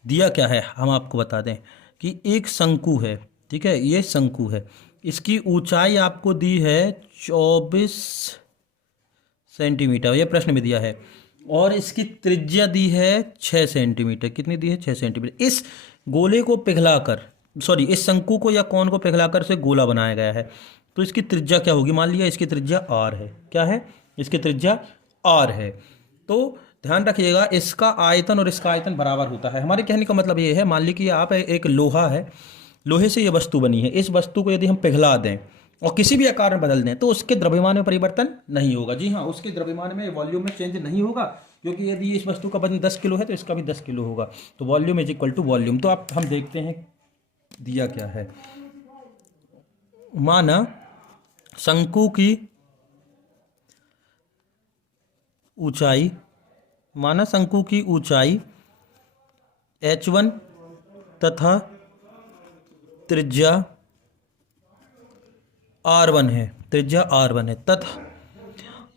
दिया क्या है, हम आपको बता दें कि एक शंकु है, ठीक है, ये शंकु है, इसकी ऊंचाई आपको दी है 24 सेंटीमीटर, ये प्रश्न में दिया है, और इसकी त्रिज्या दी है 6 सेंटीमीटर। कितनी दी है? 6 सेंटीमीटर। इस गोले को पिघलाकर, सॉरी इस शंकु को या कोन को पिघलाकर से गोला बनाया गया है, तो इसकी त्रिज्या क्या होगी? मान लिया इसकी त्रिज्या r है। क्या है? इसकी त्रिज्या r है। तो ध्यान रखिएगा इसका आयतन और इसका आयतन बराबर होता है। हमारे कहने का मतलब ये है, मान लीजिए आप एक लोहा है, लोहे से ये वस्तु बनी है, इस वस्तु को यदि हम पिघला दें और किसी भी आकार में बदल दें तो उसके द्रव्यमान में परिवर्तन नहीं होगा। जी हाँ, उसके द्रव्यमान में, वॉल्यूम में चेंज नहीं होगा, क्योंकि यदि इस वस्तु का वजन 10 किलो है तो इसका भी 10 किलो होगा। तो volume is equal to volume. तो आप हम देखते हैं दिया क्या है। माना शंकु की ऊंचाई, माना शंकु की ऊंचाई h1 तथा त्रिज्या r1 है, त्रिज्या r1 है, तथा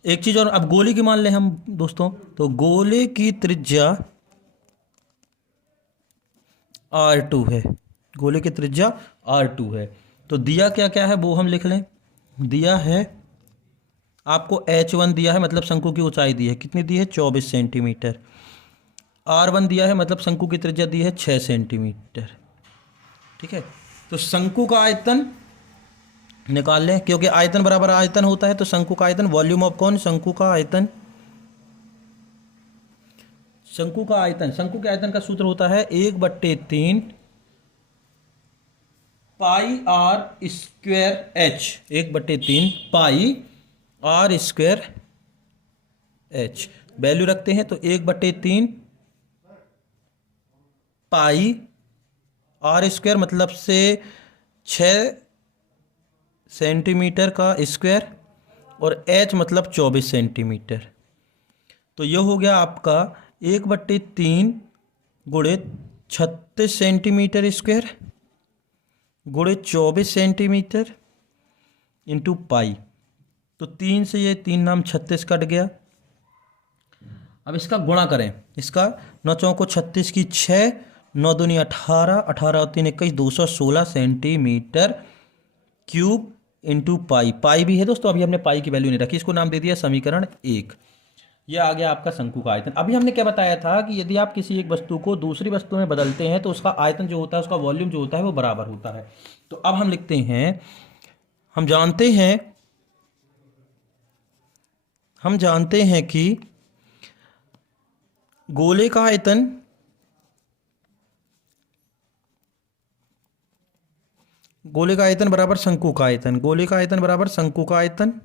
एक चीज और, अब गोले की मान लें हम दोस्तों, तो गोले की त्रिज्या r2 है, गोले की त्रिज्या r2 है। तो दिया क्या क्या है वो हम लिख लें। दिया है आपको h1 दिया है, मतलब शंकु की ऊंचाई दी है, कितनी दी है? 24 सेंटीमीटर। r1 दिया है, मतलब शंकु की त्रिज्या दी है 6 सेंटीमीटर। ठीक है, तो शंकु का आयतन निकाल लें, क्योंकि आयतन बराबर आयतन होता है, तो शंकु का आयतन, वॉल्यूम ऑफ कौन? शंकु का आयतन। शंकु का आयतन, शंकु के आयतन का सूत्र होता है 1/3 पाई r स्क्वायर h, 1/3 पाई r स्क्वायर h। वैल्यू रखते हैं तो 1/3 पाई r स्क्वायर, मतलब से 6 सेंटीमीटर का स्क्वायर, और h मतलब 24 सेंटीमीटर। तो यह हो गया आपका 1/3 गुणे 36 सेंटीमीटर स्क्वायर गुणे 24 सेंटीमीटर इंटू पाई। तो 3 से ये 3 नाम 36 कट गया। अब इसका गुणा करें, इसका 9 चौको 36 की 6, 9 दूनी 18, 18 और 3 21, 216 सेंटीमीटर क्यूब इंटू पाई। पाई भी है दोस्तों, अभी हमने पाई की वैल्यू नहीं रखी, इसको नाम दे दिया समीकरण 1। यह आ गया आपका शंकु का आयतन। अभी हमने क्या बताया था कि यदि आप किसी एक वस्तु को दूसरी वस्तु में बदलते हैं तो उसका आयतन जो होता है, उसका वॉल्यूम जो होता है वो बराबर होता है। तो अब हम लिखते हैं, हम जानते हैं कि गोले का आयतन बराबर शंकु का आयतन, गोले का आयतन बराबर शंकु का आयतन।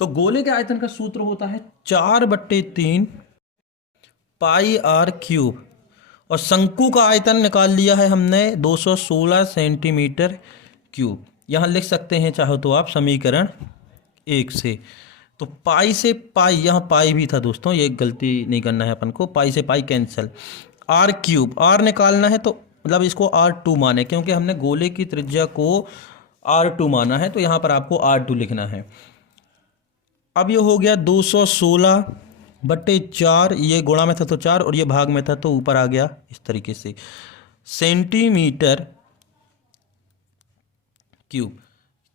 तो गोले के आयतन का सूत्र होता है 4/3 पाई r क्यूब, और शंकु का आयतन निकाल लिया है हमने 216 सेंटीमीटर क्यूब। यहां लिख सकते हैं चाहो तो आप समीकरण 1 से। तो पाई से पाई, यहाँ पाई भी था दोस्तों, ये गलती नहीं करना है अपन को, पाई से pi cancel, r cube, r निकालना है तो मतलब इसको r2 माने, क्योंकि हमने गोले की त्रिज्या को r2 माना है, तो यहाँ पर आपको r2 लिखना है। अब ये हो गया 216 बट्टे 4, ये गुणा में था तो 4 और ये भाग में था तो ऊपर आ गया इस तरीके से सेंटीमीटर क्यूब।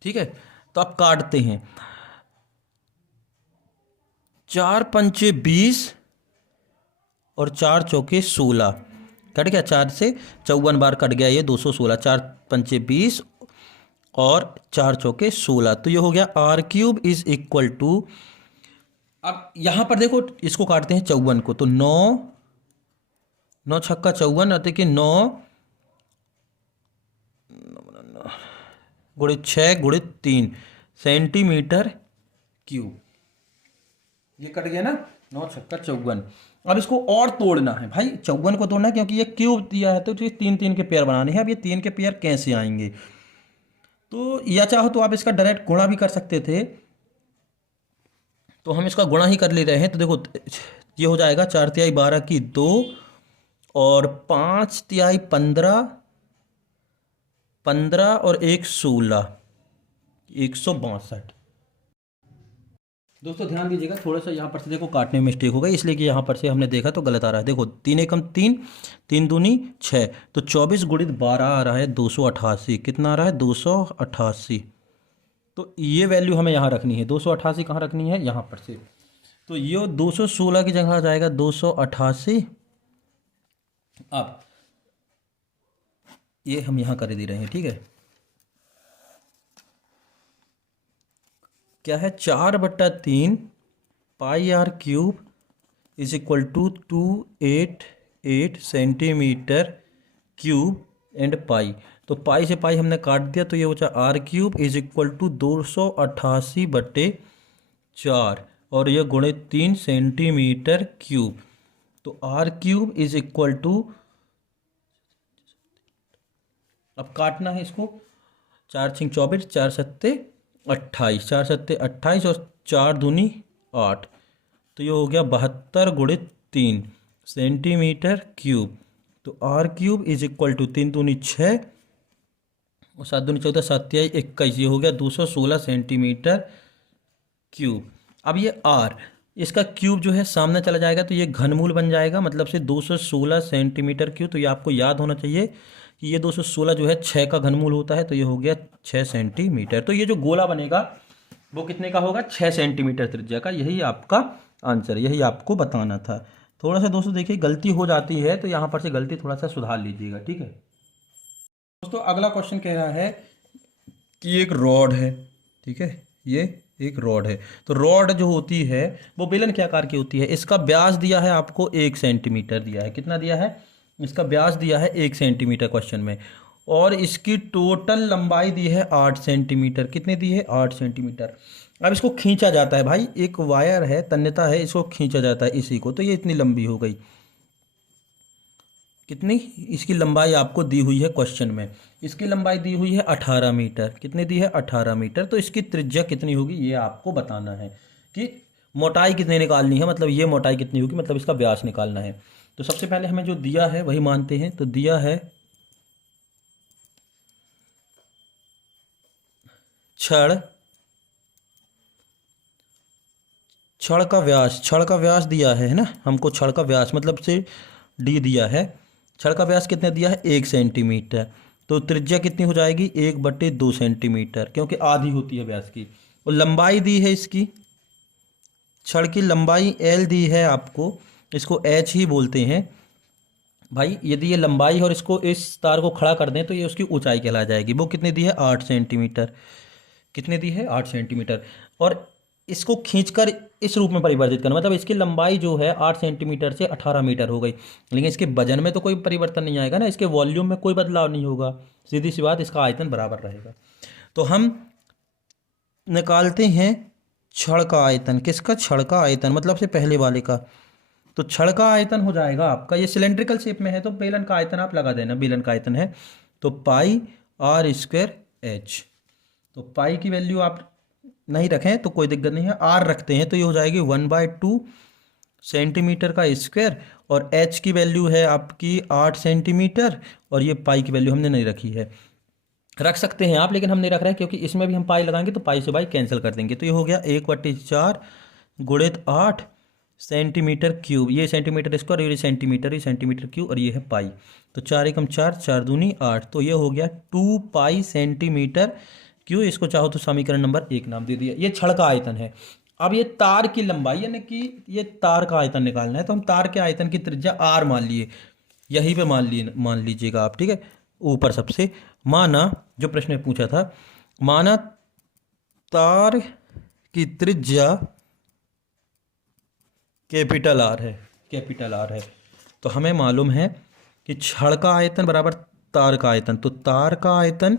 ठीक है, तो आप काटते हैं, 4 पंचे 20 और 4 चौके 16, कट गया, 4 से 54 बार कट गया ये 216, 4 पंचे 20 और 4 चौके 16, तो ये हो गया r cube is equal to, अब यहां पर देखो इसको काटते हैं 54 को, तो 9 9 छक्का 54 आते कि 9 गुणे 6 गुणे 3 सेंटीमीटर क्यूब, ये कट गया ना, 9 छक्का 54। अब इसको और तोड़ना है भाई, 54 को तोड़ना है क्योंकि ये क्यूब दिया है तो ये 3 3 के पेयर बनाने हैं। अब ये 3 के पेयर कैसे आएंगे, तो या चाहो तो आप इसका डायरेक्ट गुणा भी कर सकते थे, तो हम इसका गुणा ही कर ले रहे हैं। तो देखो ये हो जाएगा 4 तिहाई 12 की 2 और 5 तिहाई 15 15 और 1 16, 162। दोस्तों ध्यान दीजिएगा, थोड़ा सा यहाँ पर से देखो काटने में मिस्टेक हो गई, इसलिए कि यहाँ पर से हमने देखा तो गलत आ रहा है। देखो 3 एकम 3, 3 दूनी 6, तो 24 गुणित 12 आ रहा है 288। कितना आ रहा है 288, तो ये वैल्यू हमें यहाँ रखनी है। 288 कहाँ रखनी है, यहाँ पर से, तो ये 216 की जगह आ जाएगा 288। अब ये हम यहाँ कर दे रहे हैं, ठीक है, क्या है 4/3 pi r cube is equal to 288 centimetre cube and pi, तो पाई से पाई हमने काट दिया, तो ये बचा r cube is equal to 288/4 और ये गुणे 3 सेंटीमीटर क्यूब, तो r cube is equal to, अब काटना है इसको, 4 छिंग 24, 4 सत्ते 28, 4 सत्ते 28 और 4 दूनी 8, तो ये हो गया 72 गुणित 3 सेंटीमीटर क्यूब, तो r cube is equal to 3 दूनी 6 और 7 दूनी 14, 7 तिहाई 21, ये हो गया 216 सेंटीमीटर क्यूब। अब ये आर, इसका क्यूब जो है सामने चला जाएगा तो ये घनमूल बन जाएगा, मतलब से 216 सेंटीमीटर क्यूब, तो ये आपको याद होना चाहिए कि ये 216 जो है 6 का घनमूल होता है, तो ये हो गया 6 सेंटीमीटर। तो ये जो गोला बनेगा वो कितने का होगा, 6 सेंटीमीटर त्रिज्या का। यही आपका आंसर, यही आपको बताना था। थोड़ा सा दोस्तों देखिए गलती हो जाती है, तो यहाँ पर से गलती थोड़ा सा सुधार लीजिएगा, ठीक है दोस्तों। अगला क्वेश्चन कह रहा है कि एक रॉड है, ठीक है, ये एक रॉड है, तो रॉड जो होती है वो बेलन के आकार की होती है। इसका व्यास दिया है आपको 1 सेंटीमीटर दिया है, कितना दिया है, इसका व्यास दिया है 1 सेंटीमीटर क्वेश्चन में, और इसकी टोटल लंबाई दी है 8 सेंटीमीटर, कितनी दी है 8 सेंटीमीटर। अब इसको खींचा जाता है भाई, एक वायर है, तन्यता है, इसको खींचा जाता है इसी को, तो ये इतनी लंबी हो गई, कितनी, इसकी लंबाई आपको दी हुई है क्वेश्चन में, इसकी लंबाई दी हुई है 18 मीटर, कितनी दी है 18 मीटर, तो इसकी त्रिज्या कितनी होगी ये आपको बताना है, कि मोटाई कितनी निकालनी है, मतलब ये मोटाई कितनी होगी, मतलब इसका व्यास निकालना है। तो सबसे पहले हमें जो दिया है वही मानते हैं, तो दिया है छड़ का व्यास, छड़ का व्यास दिया है ना हमको, छड़ का व्यास मतलब से डी दिया है, छड़ का व्यास कितने दिया है 1 सेंटीमीटर, तो त्रिज्या कितनी हो जाएगी 1/2 सेंटीमीटर, क्योंकि आधी होती है व्यास की। और लंबाई दी है इसकी, छड़ की लंबाई एल दी है आपको, इसको एच ही बोलते हैं भाई। यदि ये लंबाई है और इसको इस तार को खड़ा कर दें तो ये उसकी ऊंचाई कहला जाएगी, वो कितनी दी है 8 सेंटीमीटर, कितनी दी है 8 सेंटीमीटर। और इसको खींचकर इस रूप में परिवर्तित करना, मतलब इसकी लंबाई जो है 8 सेंटीमीटर से 18 मीटर हो गई, लेकिन इसके वजन में तो कोई परिवर्तन नहीं आएगा ना, इसके वॉल्यूम में कोई बदलाव नहीं होगा, सीधी सी बात, इसका आयतन बराबर रहेगा। तो हम निकालते हैं छड़ का आयतन, किसका, छड़ का आयतन, मतलब से पहले वाले का। तो छड़ का आयतन हो जाएगा आपका, ये सिलेंड्रिकल शेप में है तो बेलन का आयतन आप लगा देना, बेलन का आयतन है तो पाई आर स्क्वायर एच, तो पाई की वैल्यू आप नहीं रखें तो कोई दिक्कत नहीं है, आर रखते हैं तो ये हो जाएगी 1/2 सेंटीमीटर का स्क्वायर, और एच की वैल्यू है आपकी 8 सेंटीमीटर, और ये पाई की वैल्यू हमने नहीं रखी है, रख सकते हैं आप लेकिन हम नहीं रख रहे हैं क्योंकि इसमें भी हम पाई लगाएंगे तो पाई से पाई कैंसिल कर देंगे, तो ये हो गया 1/4 गुणित 8 सेंटीमीटर क्यूब, ये सेंटीमीटर स्क्वायर, ये सेंटीमीटर क्यूब, और ये है पाई। तो 4 एकम 4, 4 दूनी 8, तो ये हो गया 2 पाई सेंटीमीटर क्यूब। इसको चाहो तो समीकरण नंबर 1 नाम दे दिया। ये छड़ का आयतन है। अब ये तार की लंबाई, यानी कि ये तार का आयतन निकालना है, तो हम तार के आयतन की त्रिज्या r मान लिए, यहीं पे मान लीजिएगा आप, ठीक है। ऊपर सबसे माना, जो प्रश्न में पूछा था, माना तार की त्रिज्या कैपिटल R है, कैपिटल R है। तो हमें मालूम है कि छड़ का आयतन बराबर तार का आयतन, तो तार का आयतन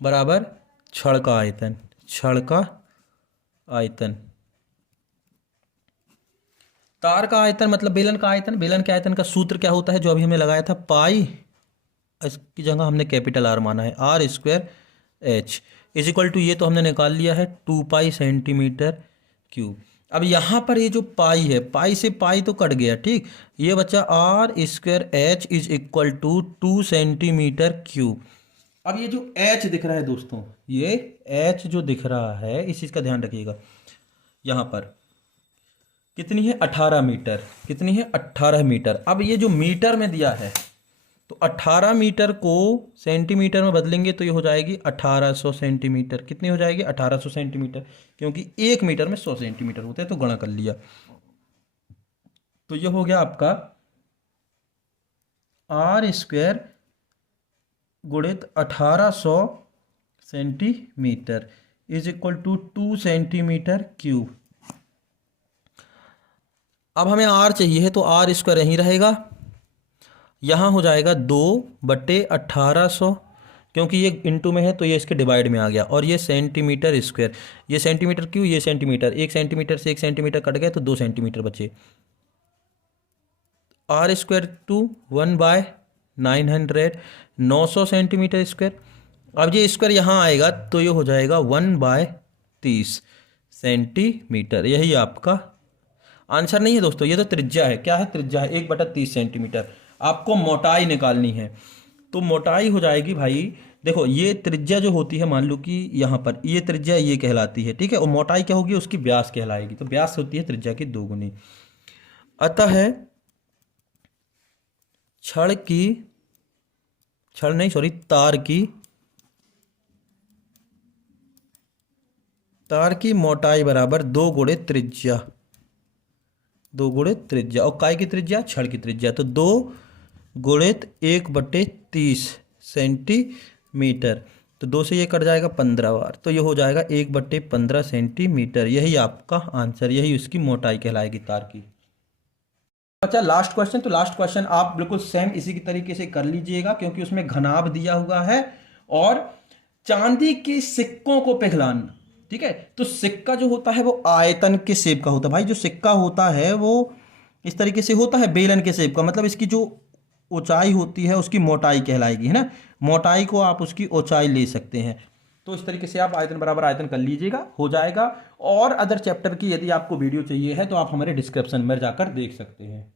बराबर छड़ का आयतन, छड़ का आयतन। तार का आयतन मतलब बेलन का आयतन। बेलन के आयतन का सूत्र क्या होता है, जो अभी हमने लगाया था, पाई, इसकी जगह हमने कैपिटल R माना है, R square H is equal to, ये तो हमने निकाल लिया है, 2 पाई सेंटीमीटर क्यूब। अब यहाँ पर ये जो पाई है, पाई से पाई तो कट गया, ठीक, ये बच्चा R square H is equal to 2 centimetre cube. अब ये जो H दिख रहा है दोस्तों, ये H जो दिख रहा है, इस चीज़ का ध्यान रखिएगा। यहाँ पर कितनी है, 18 मीटर, कितनी है, 18 मीटर। अब ये जो मीटर में दिया है, तो 18 मीटर को सेंटीमीटर में बदलेंगे तो ये हो जाएगी 1800 सेंटीमीटर। कितनी हो जाएगी, 1800 सेंटीमीटर, क्योंकि 1 मीटर में 100 सेंटीमीटर होते हैं, तो गणा कर लिया। तो ये हो गया आपका R स्क्वायर गुणित 1800 centimetre is equal to 2 centimetre cube. अब हमें R चाहिए है, तो R स्क्वायर यहीं रहेगा, यहाँ हो जाएगा 2/1800, क्योंकि ये इंटू में है तो ये इसके डिवाइड में आ गया, और ये सेंटीमीटर स्क्वायर, ये सेंटीमीटर क्यों, ये सेंटीमीटर, 1 सेंटीमीटर से 1 सेंटीमीटर कट गया तो 2 सेंटीमीटर बचे। R square to 1/900, 900 centimetre square. अब ये स्क्वायर यहाँ आएगा तो ये हो जाएगा 1/30 सेंटीमीटर। यही आपका आंसर नहीं है दोस्तों, ये तो त्रिज्या है। क्या है, त्रिज्या है, 1/30 सेंटीमीटर। आपको मोटाई निकालनी है, तो मोटाई हो जाएगी भाई, देखो ये त्रिज्या जो होती है, मान लो कि यहाँ पर ये त्रिज्या ये कहलाती है, ठीक है, और मोटाई क्या होगी, उसकी व्यास कहलाएगी। तो व्यास होती है त्रिज्या की 2 गुनी। अतः तार की मोटाई बराबर 2 गुणे त्रिज्या, 2 गुणित त्रिज्या, और काय की त्रिज्या, छड़ की त्रिज्या, तो 2 गुणित 1/30 सेंटीमीटर। तो 2 से ये कट जाएगा 15 बार, तो ये हो जाएगा 1/15 सेंटीमीटर। यही आपका आंसर, यही उसकी मोटाई कहलाएगी तार की। अच्छा, लास्ट क्वेश्चन। तो लास्ट क्वेश्चन आप बिल्कुल सेम इसी की तरीके से कर लीजिएगा, क्योंकि उसमें घनाभ दिया हुआ है और चांदी के सिक्कों को पिघलाना, ठीक है। तो सिक्का जो होता है वो आयतन के शेप का होता है भाई। जो सिक्का होता है वो इस तरीके से होता है, बेलन के शेप का, मतलब इसकी जो ऊंचाई होती है उसकी मोटाई कहलाएगी, है ना। मोटाई को आप उसकी ऊंचाई ले सकते हैं। तो इस तरीके से आप आयतन बराबर आयतन कर लीजिएगा, हो जाएगा। और अदर चैप्टर की यदि आपको वीडियो चाहिए है तो आप हमारे डिस्क्रिप्शन में जाकर देख सकते हैं।